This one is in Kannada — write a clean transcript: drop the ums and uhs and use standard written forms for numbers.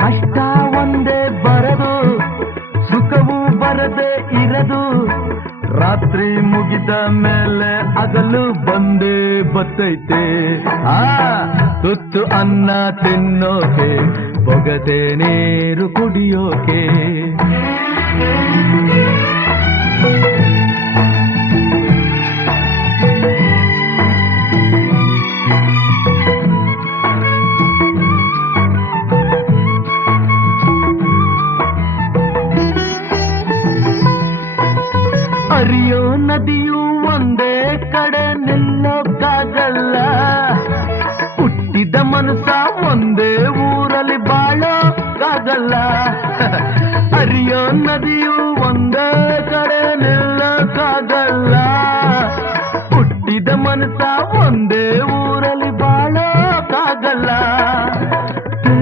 ಕಷ್ಟ ಒಂದೇ ಬರದು, ಸುಖವೂ ಬರದೆ ಇರದು. ರಾತ್ರಿ ಮುಗಿದ ಮೇಲೆ ಹಗಲು ಬಂದೇ ಬತ್ತೈತೆ. ತುತ್ತು ಅನ್ನ ತಿನ್ನೋಕೆ, ಬೊಗದೆ ನೀರು ಕುಡಿಯೋಕೆ. ಹರಿಯೋ ನದಿಯು ಒಂದೇ ಕಡೆ ನಿಲ್ಲೋಕ್ಕಾಗಲ್ಲ. ಹುಟ್ಟಿದ ಮನಸ್ಸ ಒಂದೇ ಊರಲ್ಲಿ ಬಾಳೋಕ್ಕಾಗಲ್ಲ.